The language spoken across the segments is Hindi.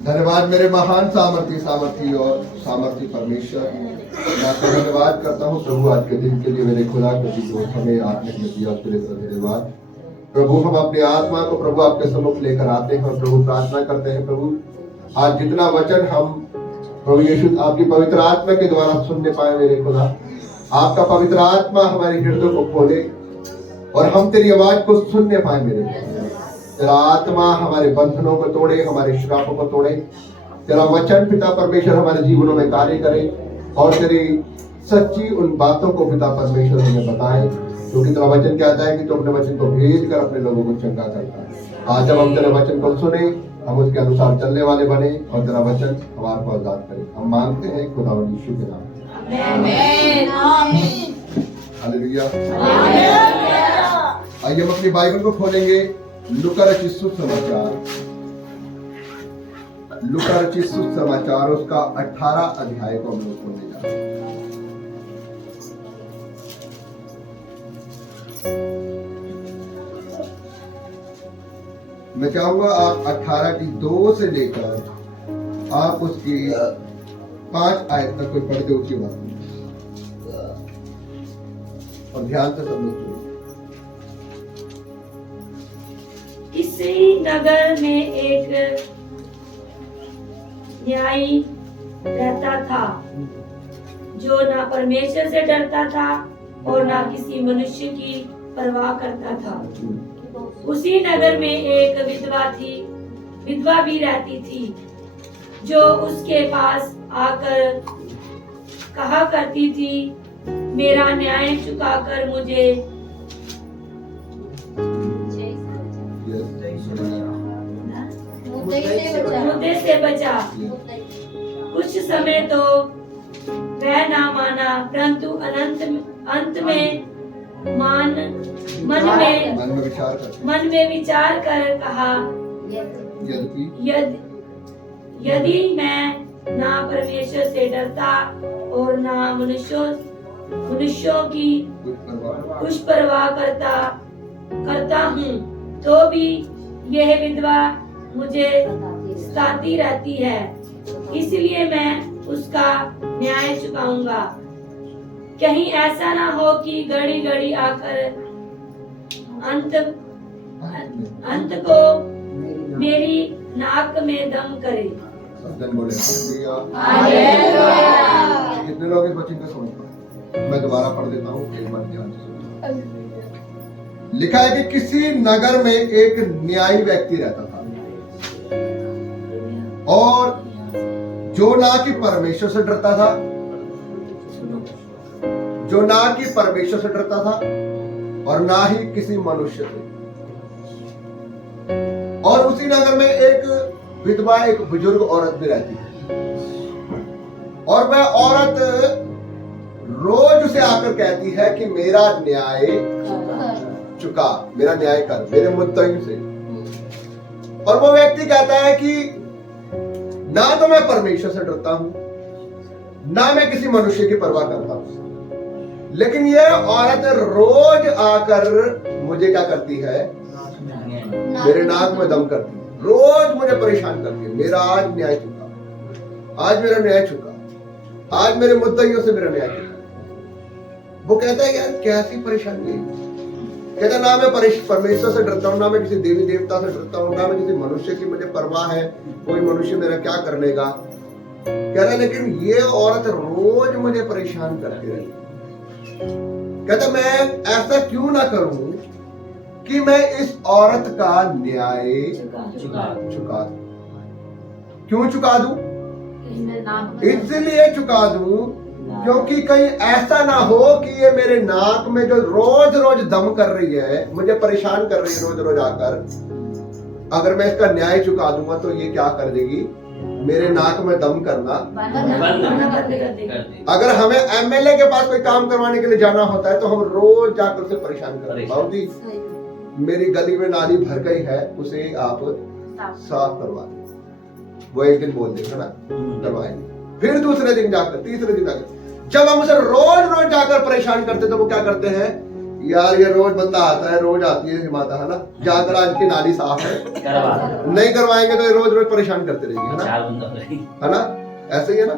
धन्यवाद मेरे महान सामर्थी और सामर्थी परमेश्वर। मैं आपका धन्यवाद करता हूँ प्रभु आज के दिन के लिए, मेरे खुदा को जो हमें आपने दिया उसके लिए धन्यवाद। प्रभु हम अपनी आत्मा को प्रभु आपके सम्मुख लेकर आते हैं और प्रभु प्रार्थना करते हैं प्रभु आज जितना वचन हम प्रभु यीशु आपकी पवित्र आत्मा के द्वारा सुनने पाए, मेरे खुदा आपका पवित्र आत्मा हमारे हृदय को खोले और हम तेरी आवाज को सुनने पाए। मेरे तेरा आत्मा हमारे बंधनों को तोड़े, हमारे श्रापों को तोड़े। तेरा वचन पिता परमेश्वर हमारे जीवनों में कार्य करे और तेरी सच्ची उन बातों को पिता परमेश्वर हमें बताए, क्योंकि तेरा वचन कहता है कि तू अपने वचन को भेज कर अपने लोगों को चंगा करता है। आज जब हम तेरे वचन को सुने, हम उसके अनुसार चलने वाले बने और तेरा वचन हमारे को आजाद करे। हम मांगते हैं खुदा यीशु के नाम। हालेलुया। आइए हम अपनी बाइबल को खोलेंगे लूका रचित सुसमाचार, लूका रचित सुसमाचार उसका 18 अध्याय को हम लोग खोलने जा रहे हैं। मैं चाहूंगा आप 18 की 2 से लेकर आप उसकी 5 आयत तक कोई पढ़ते ऊंची बात और ध्यान से सब लोग। इसी नगर में एक न्यायी रहता था जो ना परमेश्वर से डरता था और ना किसी मनुष्य की परवाह करता था। उसी नगर में एक विधवा भी रहती थी, जो उसके पास आकर कहा करती थी, मेरा न्याय चुकाकर मुझे मुद्दे से बचा। कुछ समय तो वह ना माना, परंतु अंत में मन में विचार कर कहा, यदि मैं ना परमेश्वर से डरता और ना मनुष्यों की कुछ परवाह करता हूँ, तो भी यह विधवा मुझे सताती रहती है, इसलिए मैं उसका न्याय चुकाऊंगा। कहीं ऐसा ना हो कि घड़ी घड़ी आकर अंत को मेरी नाक में दम करे। कितने लोग इस वचन को समझ पाए? मैं दोबारा पढ़ देता हूँ, एक बार ध्यान से सुनो। लिखा है कि किसी नगर में एक न्यायी व्यक्ति रहता था और जो ना कि परमेश्वर से डरता था, जो ना कि परमेश्वर से डरता था और ना ही किसी मनुष्य से। और उसी नगर में एक विधवा, एक बुजुर्ग औरत भी रहती है और वह औरत रोज उसे आकर कहती है कि मेरा न्याय चुका, मेरा न्याय कर, मेरे मुद्दों से। और वो व्यक्ति कहता है कि ना तो मैं परमेश्वर से डरता हूं, ना मैं किसी मनुष्य की परवाह करता हूं, लेकिन ये औरत रोज आकर मुझे क्या करती है, मेरे नाक में दम करती है, रोज मुझे परेशान करती है। मेरा आज न्याय चुका, आज मेरा न्याय चुका, आज मेरे मुद्दों से मेरा न्याय चुका। वो कहता है यार कैसी परेशानी है। कहता ना मैं परमेश्वर से डरता हूँ, ना मैं किसी देवी देवता से डरता हूँ, ना मैं किसी मनुष्य की मुझे परवाह है, कोई मनुष्य मेरा क्या कर लेगा। कह रहा लेकिन ये औरत रोज मुझे परेशान करती रहती। कहता मैं ऐसा क्यों ना करूं कि मैं इस औरत का न्याय चुका दूं। क्यों चुका दूं? इसलिए चुका दूं क्योंकि कहीं ऐसा ना हो कि ये मेरे नाक में जो रोज रोज दम कर रही है, मुझे परेशान कर रही है रोज रोज आकर, अगर मैं इसका न्याय चुका दूंगा तो ये क्या कर देगी, मेरे नाक में दम करना बंद कर देगी। अगर हमें एमएलए के पास कोई काम करवाने के लिए जाना होता है तो हम रोज जाकर उसे परेशान करते हैं, बाबू जी मेरी गली में नाली भर गई है, उसे आप साफ करवा दें। वो एक दिन बोल देगा ना करवाएंगे, फिर दूसरे दिन जाकर, तीसरे दिन जाकर। जब हम उसे रोज रोज जाकर परेशान करते तो वो क्या करते हैं, यार ये रोज बंदा आता है, रोज आती है माता, है ना, जाकर आज की नाली साफ है, नहीं करवाएंगे तो ये रोज रोज परेशान करते रहेंगे, है ना, ऐसे ही है ना।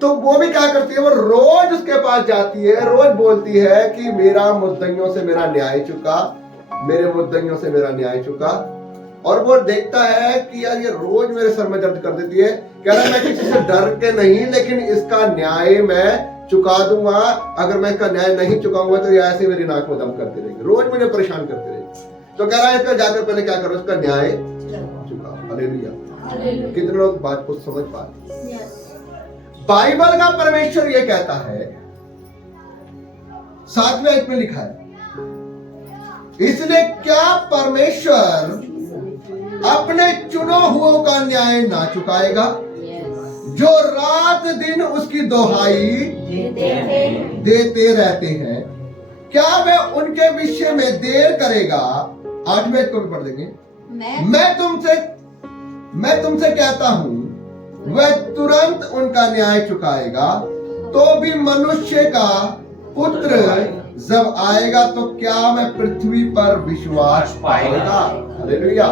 तो वो भी क्या करती है, वो रोज उसके पास जाती है, रोज बोलती है कि मेरा मुद्दइयों से मेरा न्याय चुका, मेरे मुद्दइयों से मेरा न्याय चुका। और वो देखता है कि यार ये रोज मेरे सर में दर्द कर देती है, कह रहा है मैं किसी से डर के नहीं, लेकिन इसका न्याय मैं चुका दूंगा। अगर मैं इसका न्याय नहीं चुकाऊंगा तो ये ऐसे मेरी नाक में दम करते रहेंगे, रोज मुझे परेशान करते रहेंगे। तो कह रहा है इसका जाकर पहले क्या करो, इसका न्याय चुका। हालेलुया। कितने लोग बात को समझ पा रहे? बाइबल का परमेश्वर ये कहता है, 7वें आयत में लिखा है, इसलिए क्या परमेश्वर अपने चुनो हुओं का न्याय ना चुकाएगा, जो रात दिन उसकी दोहाई देते रहते हैं? क्या वह उनके विषय में देर करेगा? 8वें को भी पढ़ देंगे। मैं तुमसे कहता हूं, वह तुरंत उनका न्याय चुकाएगा। तो भी मनुष्य का पुत्र जब आएगा तो क्या वह पृथ्वी पर विश्वास पाएगा? हालेलुया।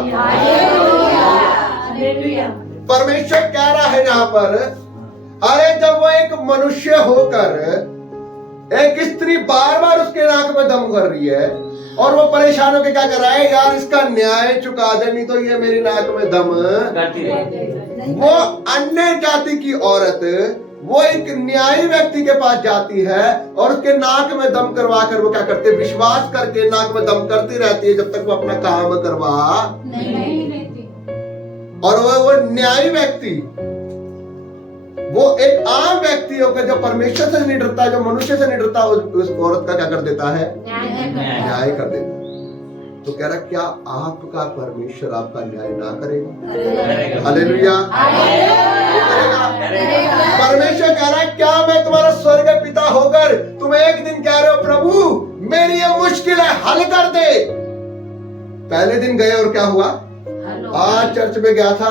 परमेश्वर कह रहा है यहाँ पर, अरे जब वो एक मनुष्य होकर एक स्त्री बार बार उसके नाक में दम कर रही है और वो परेशान होकर क्या कर रहा है, यार इसका न्याय चुका दे, नहीं तो ये मेरी नाक में दम करती रहेगी। वो अन्य जाति की औरत वो एक न्यायी व्यक्ति के पास जाती है और उसके नाक में दम करवा कर वो क्या करते, विश्वास करके नाक में दम करती रहती है जब तक वो अपना काम करवा नहीं लेती। और वो न्यायी व्यक्ति, वो एक आम व्यक्ति होकर जो परमेश्वर से नहीं डरता, जो मनुष्य से नहीं डरता, उस औरत का क्या कर देता है, न्याय कर देता है। तो कह रहा क्या आपका परमेश्वर आपका न्याय ना करेगा? हालेलुया। परमेश्वर कह रहा है, क्या मैं तुम्हारा स्वर्ग पिता होकर तुम एक दिन कह रहे हो प्रभु मेरी ये मुश्किल है हल कर दे। पहले दिन गए और क्या हुआ, आज चर्च में गया था,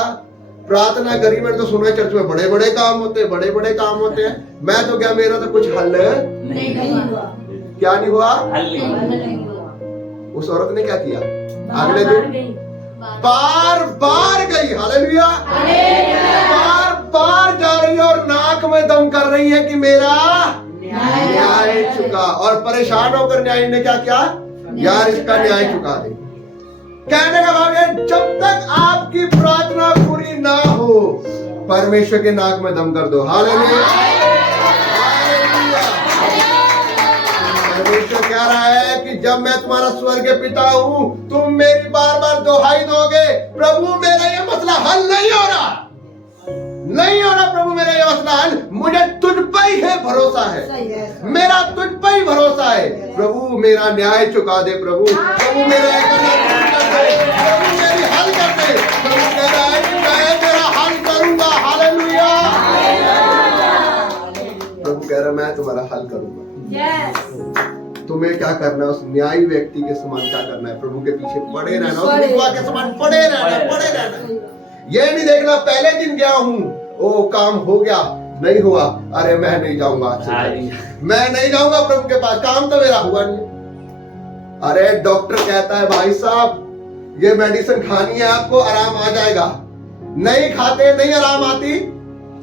प्रार्थना करी, मैंने तो सुना चर्च में बड़े बड़े काम होते हैं, बड़े बड़े काम होते हैं। मैं तो क्या, मेरा तो कुछ हल नहीं हुआ। क्या नहीं हुआ? उस औरत ने क्या किया, अगले दिन बार बार गई। हालेलुया। बार बार जा रही है और नाक में दम कर रही है कि मेरा न्याय चुका। और परेशान होकर न्याय ने क्या किया, यार इसका न्याय चुका दे। कहने का भाव है, जब तक आपकी प्रार्थना पूरी ना हो परमेश्वर के नाक में दम कर दो। हालेलुया। परमेश्वर कह रहा है कि जब मैं तुम्हारा स्वर्ग पिता हूं तुम मेरी बार बार दोहाई दोगे, प्रभु मेरा ये मसला हल नहीं हो रहा, नहीं हो रहा प्रभु मेरा ये मसला हल, मुझे तुझ पर ही है भरोसा है, मेरा तुझ पर ही भरोसा है। प्रभु मेरा न्याय चुका दे, प्रभु मेरा प्रभु मेरी हल कर दे। प्रभु कह रहा है कि मैं तेरा हल करूंगा। हालेलुया। प्रभु कह रहा है मैं तुम्हारा हल करूंगा। तुम्हें क्या करना है, उस न्यायी व्यक्ति के समान क्या करना है, प्रभु के पीछे पड़े रहना, उस विधवा के समान पड़े रहना। ये नहीं देखना पहले दिन गया हूँ, ओ काम हो गया, नहीं हुआ, अरे मैं नहीं जाऊंगा, मैं नहीं जाऊंगा प्रभु के पास, काम तो मेरा हुआ नहीं। अरे डॉक्टर कहता है भाई साहब ये मेडिसिन खानी है आपको, आराम आ जाएगा, नहीं खाते, नहीं आराम आती,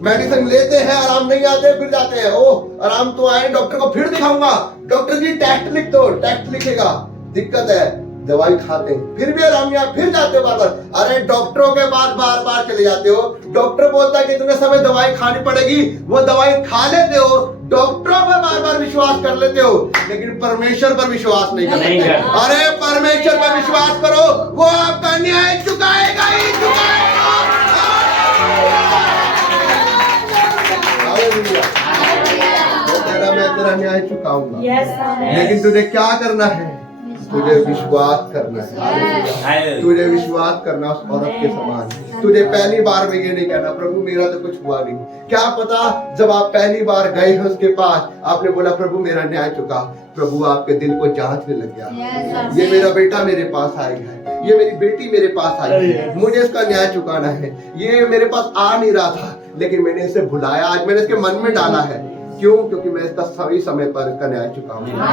मेडिसिन लेते हैं आराम नहीं आते, फिर जाते हैं, ओ आराम तो आए, डॉक्टर को फिर दिखाऊंगा, डॉक्टर जी टेस्ट लिख दो, टेस्ट लिखेगा, दिक्कत है, दवाई खाते हैं, फिर भी आराम नहीं आया, फिर जाते हो बार बार। अरे डॉक्टरों के पास बार बार चले जाते हो, डॉक्टर बोलता है कि इतने समय दवाई खानी पड़ेगी, वो दवाई खा लेते हो, डॉक्टरों पर बार बार विश्वास कर लेते हो, लेकिन परमेश्वर पर विश्वास नहीं करते। अरे परमेश्वर पर विश्वास करो, वो आपका न्याय चुकाएगा ही चुकाएगा। मैं तेरा न्याय चुकाऊंगा, लेकिन तुझे क्या करना है, तुझे विश्वास करना है, तुझे विश्वास करना उस औरत के समान। तुझे पहली बार में ये नहीं कहना प्रभु मेरा तो कुछ हुआ नहीं। क्या पता जब आप पहली बार गए हैं उसके पास, आपने बोला प्रभु मेरा न्याय चुका, प्रभु आपके दिल को जांचने लग गया, ये मेरा बेटा मेरे पास आई है, ये मेरी बेटी मेरे पास आई है, मुझे इसका न्याय चुकाना है, ये मेरे पास आ नहीं रहा था लेकिन मैंने इसे भुलाया, आज मैंने इसके मन में डाला है। क्यों? क्योंकि मैं इसका सही समय पर इसका न्याय चुकाऊंगा।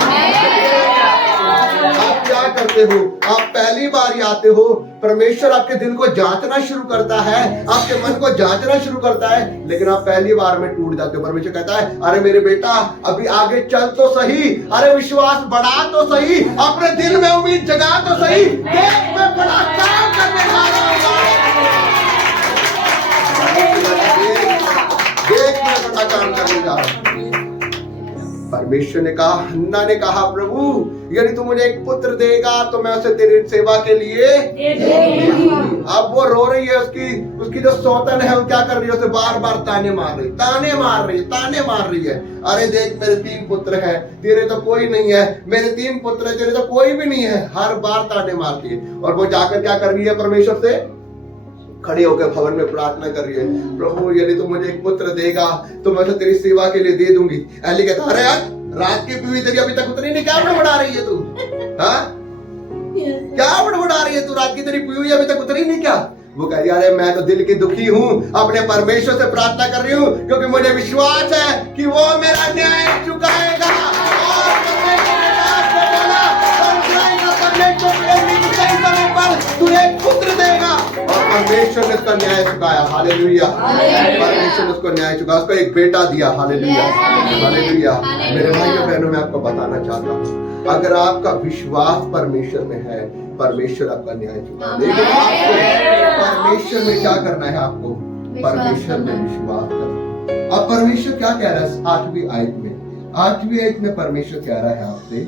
आप क्या करते हो? आप पहली बार ही आते हो, परमेश्वर आपके दिल को जांचना शुरू करता है, आपके मन को जांचना शुरू करता है, लेकिन आप पहली बार में टूट जाते हो। परमेश्वर कहता है, अरे मेरे बेटा अभी आगे चल तो सही, अरे विश्वास बढ़ा तो सही, अपने दिल में उम्मीद जगा तो सही, देख मैं बड़ा काम करने जा रहा हूं, देख मैं बड़ा काम करने जा रहा हूं। परमेश्वर ने कहा, हन्ना ने कहा, प्रभु यदि तू मुझे एक पुत्र देगा तो मैं उसे तेरी सेवा के लिए दे दूंगी। अब वो रो रही है, उसकी जो सौतन है वो क्या कर रही है? उसे बार बार ताने मार रही है। अरे देख मेरे 3 पुत्र हैं, तेरे तो कोई नहीं है, मेरे 3 पुत्र हैं, तेरे तो कोई भी नहीं है, हर बार ताने मारती है। और वो जाकर क्या कर रही है? परमेश्वर से खड़े होकर भवन में प्रार्थना कर रही है, प्रभु यदि तू मुझे एक पुत्र देगा तो मैं उसे तेरी सेवा के लिए दे दूंगी। एली कहता, अरे यार रात की पीवी तेरी अभी तक उतरी नहीं, क्या बड़बड़ा रही है तू? हाँ, क्या बड़बड़ा रही है तू? रात की तेरी पीवी अभी तक उतरी नहीं क्या? वो कह रही, अरे मैं तो दिल की दुखी हूँ, अपने परमेश्वर से प्रार्थना कर रही हूँ, क्योंकि मुझे विश्वास है कि वो मेरा न्याय चुकाएगा। तुझे पुत्र देगा, और परमेश्वर ने उसका न्याय चुकाया। हालेलुया। परमेश्वर ने उसको न्याय चुकाया, उसको एक बेटा दिया। Hallelujah, hallelujah. मेरे भाइयों बहनों, मैं आपको बताना चाहता हूँ, अगर आपका विश्वास परमेश्वर में है, परमेश्वर आपका न्याय चुकाएगा। लेकिन आपको परमेश्वर में क्या करना है? आपको परमेश्वर में विश्वास करना। अब परमेश्वर क्या कह रहा है 8वीं आयत में परमेश्वर कह रहा है आपसे,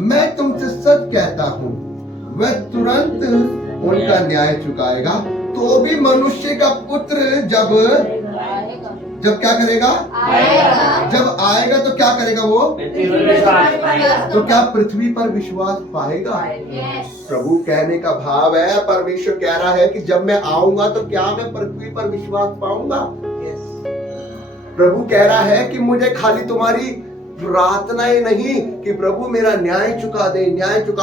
मैं तुमसे सच कहता हूँ वह तुरंत उनका न्याय चुकाएगा। तो भी मनुष्य का पुत्र जब क्या करेगा? जब आएगा तो क्या करेगा? वो तो क्या पृथ्वी पर विश्वास पाएगा? प्रभु कहने का भाव है, परमेश्वर कह रहा है कि जब मैं आऊंगा तो क्या मैं पृथ्वी पर विश्वास पाऊंगा? प्रभु कह रहा है कि मुझे खाली तुम्हारी प्रार्थनाएं नहीं कि प्रभु मेरा न्याय चुका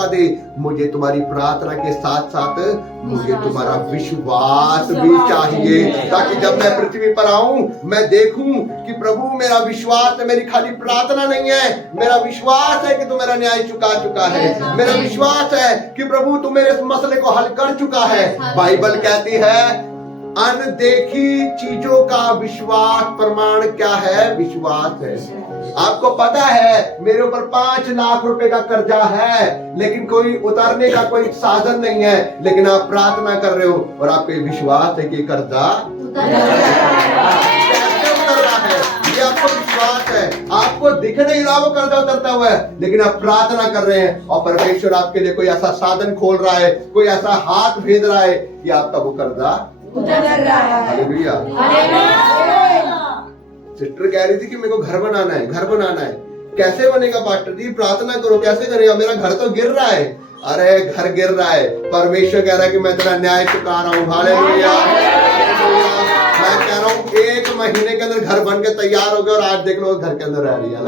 दे, मुझे तुम्हारी प्रार्थना के साथ साथ मुझे तुम्हारा विश्वास भी चाहिए, ताकि जब मैं पृथ्वी पर आऊं मैं देखूं कि प्रभु मेरा विश्वास है, मेरी खाली प्रार्थना नहीं है, मेरा विश्वास है कि तू मेरा न्याय चुका है, मेरा विश्वास है कि प्रभु तू मेरे इस मसले को हल कर चुका है। बाइबल कहती है अनदेखी चीजों का विश्वास प्रमाण क्या है? विश्वास है। आपको पता है मेरे ऊपर 5 लाख रुपए का कर्जा है, लेकिन कोई उतारने का कोई साधन नहीं है, लेकिन आप प्रार्थना कर रहे हो और आपको विश्वास है कि कर्जा कैसे उतर रहा है, ये आपको विश्वास है। आपको दिख नहीं रहा वो कर्जा उतरता हुआ है, लेकिन आप प्रार्थना कर रहे हैं और परमेश्वर आपके लिए कोई ऐसा साधन खोल रहा है, कोई ऐसा हाथ भेज रहा है कि आपका वो कर्जा उतर रहा है। हालेलुया। सिस्टर कह रही थी कि मेरे को घर बनाना है। कैसे बनेगा पास्टर जी? प्रार्थना करो। कैसे करेगा? मेरा घर तो गिर रहा है। अरे घर गिर रहा है, परमेश्वर कह रहा है कि मैं तेरा न्याय चुका रहा हूँ। हालेलुया। मैं कह रहा हूँ 1 महीने के अंदर घर बन के तैयार हो गया और आज देख लो घर के अंदर रह रही है।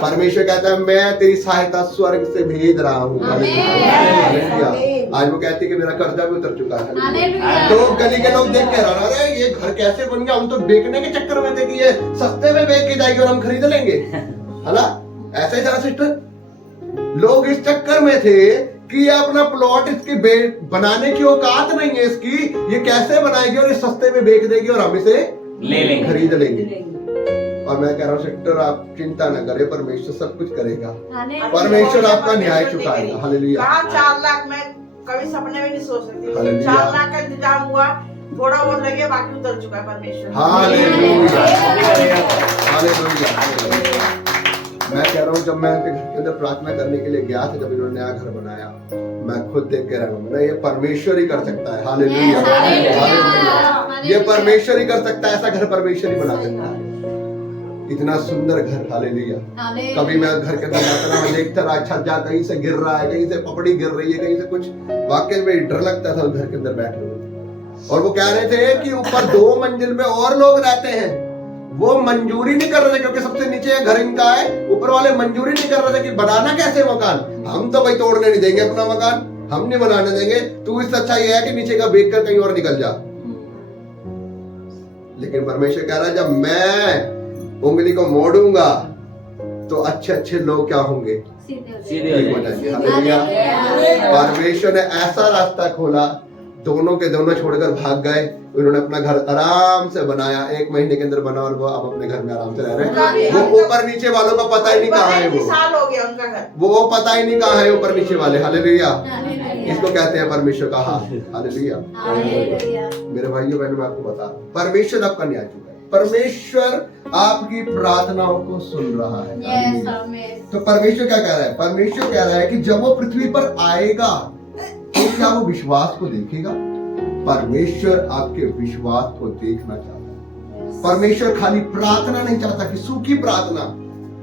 परमेश्वर कहता है मैं तेरी सहायता स्वर्ग से भेज रहा हूँ। आज वो कहती है कि मेरा कर्जा भी उतर चुका है। तो गली के लोग देख के अरे ये घर कैसे बन गया, हम तो बेचने के चक्कर में थे कि ये सस्ते में बेच के जाएगी और हम खरीद लेंगे, है ना? ऐसा ही था सिस्टर, लोग इस चक्कर में थे कि ये अपना प्लॉट इसकी बनाने की औकात नहीं है इसकी, ये कैसे बनाएगी और ये सस्ते में बेच देगी और हम इसे खरीद लेंगे। और मैं कह रहा हूँ सिस्टर आप चिंता न करें, परमेश्वर सब कुछ करेगा, परमेश्वर आपका न्याय चुकाएगा। हालेलुया। 4 लाख मैं कभी सपने में नहीं सोच सकती, 4 लाख का इंतजाम हुआ, थोड़ा बहुत लगे, बाकी उतर चुका है परमेश्वर। हालेलुया। हालेलुया। मैं कह रहा हूँ जब मैं उनके घर के अंदर प्रार्थना करने के लिए गया था, जब इन्होंने नया घर बनाया, मैं खुद देख के रहा हूँ ये परमेश्वर ही कर सकता है। हालेलुया। हालेलुया। ये परमेश्वर ही कर सकता है, ऐसा घर परमेश्वर ही बना सकता है। इतना सुंदर घर। हालेलुया। कभी मैं घर के अंदर जाता रहा, मैं देखता रहा छज्जा कहीं से गिर रहा है, कहीं से पपड़ी गिर रही है, कहीं से कुछ, वाकई में डर लगता था उस घर के अंदर बैठे हुए। और वो कह रहे थे कि ऊपर 2 मंजिल में और लोग रहते हैं, वो मंजूरी नहीं कर रहे थे क्योंकि सबसे नीचे घर इनका है, ऊपर वाले मंजूरी नहीं कर रहे थे कि बनाना कैसे मकान, हम तो भाई तोड़ने नहीं देंगे अपना मकान, हम नहीं बनाने देंगे, तू इससे अच्छा ये है कि नीचे का बेच कर कहीं और निकल जा। लेकिन परमेश्वर कह रहा है जब मैं उंगली को मोड़ूंगा तो अच्छे अच्छे लोग क्या होंगे? ठीक हो जाएंगे। हालेलुया। परमेश्वर ने ऐसा रास्ता खोला, दोनों के दोनों छोड़कर भाग गए। उन्होंने अपना घर आराम से बनाया, 1 महीने के अंदर बना, और वो अब अपने घर में आराम से रह रहे हैं। वो ऊपर नीचे वालों का पता ही नहीं कहाँ है, वो साल हो गया उनका घर, वो पता ही नहीं कहाँ है ऊपर नीचे वाले। हालेलुया। इसको कहते हैं परमेश्वर का हाथ। हालेलुया। मेरे भाइयों बहनों, मैं आपको बता, परमेश्वर आपका न्याय चुका है। परमेश्वर आपकी प्रार्थनाओं को सुन रहा है। तो परमेश्वर क्या कह रहा है? परमेश्वर कह रहा है कि जब वो पृथ्वी पर आएगा तो क्या वो विश्वास को देखेगा? परमेश्वर आपके विश्वास को देखना चाहता है। परमेश्वर खाली प्रार्थना नहीं चाहता कि सूखी प्रार्थना,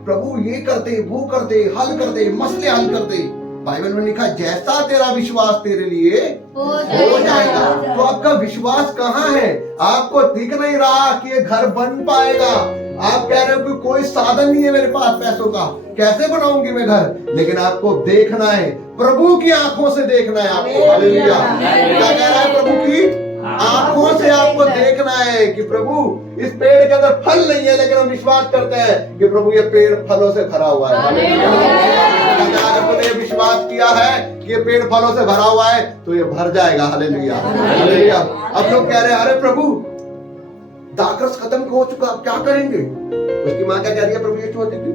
प्रभु ये कर दे, वो कर दे, हल कर दे, मसले हल कर दे। बाइबल में लिखा, जैसा तेरा विश्वास तेरे लिए हो जाएगा। तो आपका विश्वास कहाँ है? आपको दिख नहीं रहा कि ये घर बन पाएगा। आप कह रहे हो कि कोई साधन नहीं है मेरे पास पैसों का, कैसे बनाऊंगी मैं घर? लेकिन आपको देखना है, प्रभु की आंखों से देखना है आपको। हालेलुया। क्या कह रहा है? प्रभु की आंखों से आपको देखना है कि प्रभु इस पेड़ के अंदर फल नहीं है, लेकिन हम विश्वास करते हैं कि प्रभु ये पेड़ फलों से भरा हुआ है। अगर तूने ये विश्वास किया है कि ये पेड़ फलों से भरा हुआ है तो ये भर जाएगा। हालेलुया। हालेलुया। अब लोग कह रहे हैं, अरे प्रभु दाखरस खत्म हो चुका, अब क्या करेंगे? उसकी माँ क्या कह रही है? प्रभु यीशु मसीह की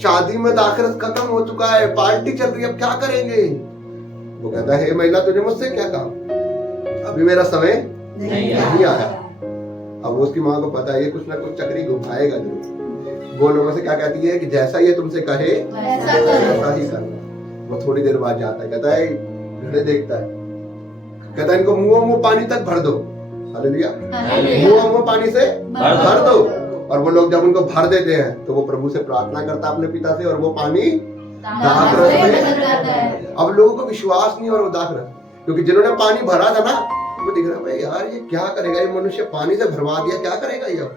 शादी में दाखरस खत्म हो चुका है, पार्टी चल रही है, अब क्या करेंगे? वो कहता है, हे महिला, तुझे मुझसे क्या काम? अभी मेरा समय नहीं आया। अब उसकी माँ को पता है ये कुछ ना कुछ चक्री घुमाएगा जरूर। वो लोगों से क्या कहती है कि जैसा ये तुमसे कहे वैसा ही करना। वो थोड़ी देर बाद जाता है, कहता है घड़े देखता है, कहता है इनको मुंह पानी तक भर दो। हालेलुया। मुंह पानी से भर दो। और वो लोग जब उनको भर देते हैं तो वो प्रभु से प्रार्थना करता अपने पिता से, और वो पानी दाखरस में। अब लोगों को विश्वास नहीं, और वो दाखरस, क्योंकि जिन्होंने पानी भरा था ना, वो दिख रहा है यार ये क्या करेगा, ये मनुष्य पानी से भरवा दिया, क्या करेगा ये?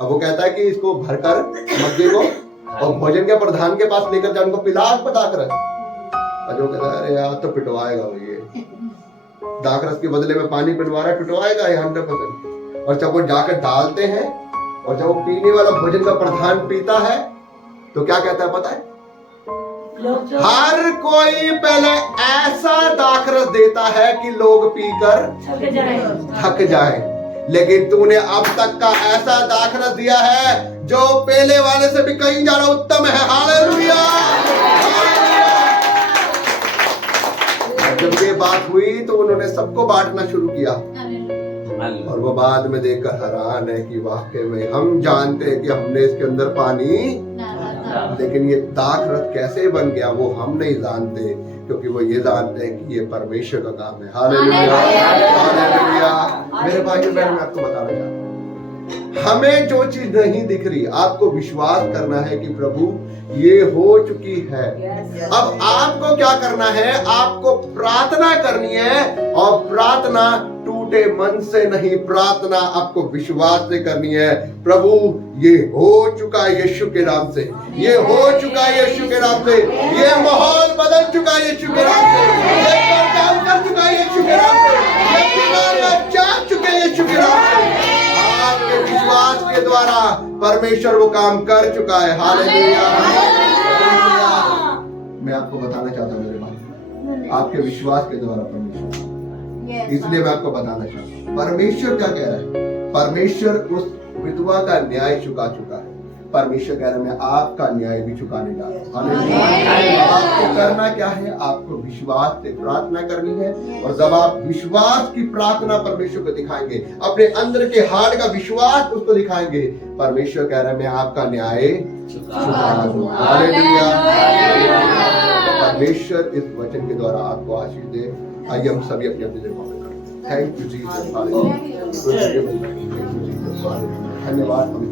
अब वो कहता है कि इसको भरकर मग्गे को और भोजन के प्रधान के पास लेकर जाओ, उनको पिला दाखरस। और जो कहता है अरे यार तो पिटवाएगा वो, ये दाखरस के बदले में पानी पिटवा रहा है, पिटवाएगा ये 100%। और जब वो जाकर डालते हैं, और जब वो पीने वाला भोजन का प्रधान पीता है तो क्या कहता है पता है? हर कोई पहले ऐसा दाखरस देता है कि लोग पीकर थक जाए, लेकिन तूने अब तक का ऐसा दाखरस दिया है जो पहले वाले से भी कहीं ज्यादा उत्तम है। हालेलुया। जब ये बात हुई तो उन्होंने सबको बांटना शुरू किया, और वो बाद में देखकर हैरान है कि वाकई में हम जानते हैं कि हमने इसके अंदर पानी, लेकिन ये दाखरस कैसे बन गया वो हम नहीं जानते, क्योंकि वो ये जानते हैं कि ये परमेश्वर का काम है। हालेलुया। हालेलुया। मेरे भाई बहन, मैं आपको बताना चाहता हूँ, हमें जो चीज नहीं दिख रही, आपको विश्वास करना है कि प्रभु ये हो चुकी है। अब आपको क्या करना है? आपको प्रार्थना करनी है, और प्रार्थना टूटे मन से नहीं, प्रार्थना आपको विश्वास से करनी है। प्रभु ये हो चुका है यीशु के नाम से, ये हो चुका है यीशु के नाम से, ये माहौल बदल चुका है यीशु के नाम से, ये काम कर चुका है यीशु के नाम से, ये बीमार जा चुके हैं यीशु के नाम से। आपके विश्वास के द्वारा परमेश्वर वो काम कर चुका है। हालेलुया। मैं आपको बताना चाहता हूँ मेरे भाई, आपके विश्वास के द्वारा परमेश्वर, इसलिए मैं आपको बताना चाहता हूँ परमेश्वर क्या कह रहा है। परमेश्वर उस विधवा का न्याय चुका चुका है। परमेश्वर कह रहा है मैं आपका न्याय भी चुकाने जा रहा हूं। आपको करना क्या है? आपको विश्वास से प्रार्थना करनी है, और जब आप विश्वास की प्रार्थना परमेश्वर को दिखाएंगे, अपने अंदर के हार्ट का विश्वास उसको दिखाएंगे, परमेश्वर कह रहा है मैं आपका न्याय चुका दूंगा। हालेलुया। परमेश्वर इस वचन के द्वारा आपको आशीष दे। आइए हम सभी अपनी अपनी जगह पे खड़े। Thank you Jesus. धन्यवाद। हम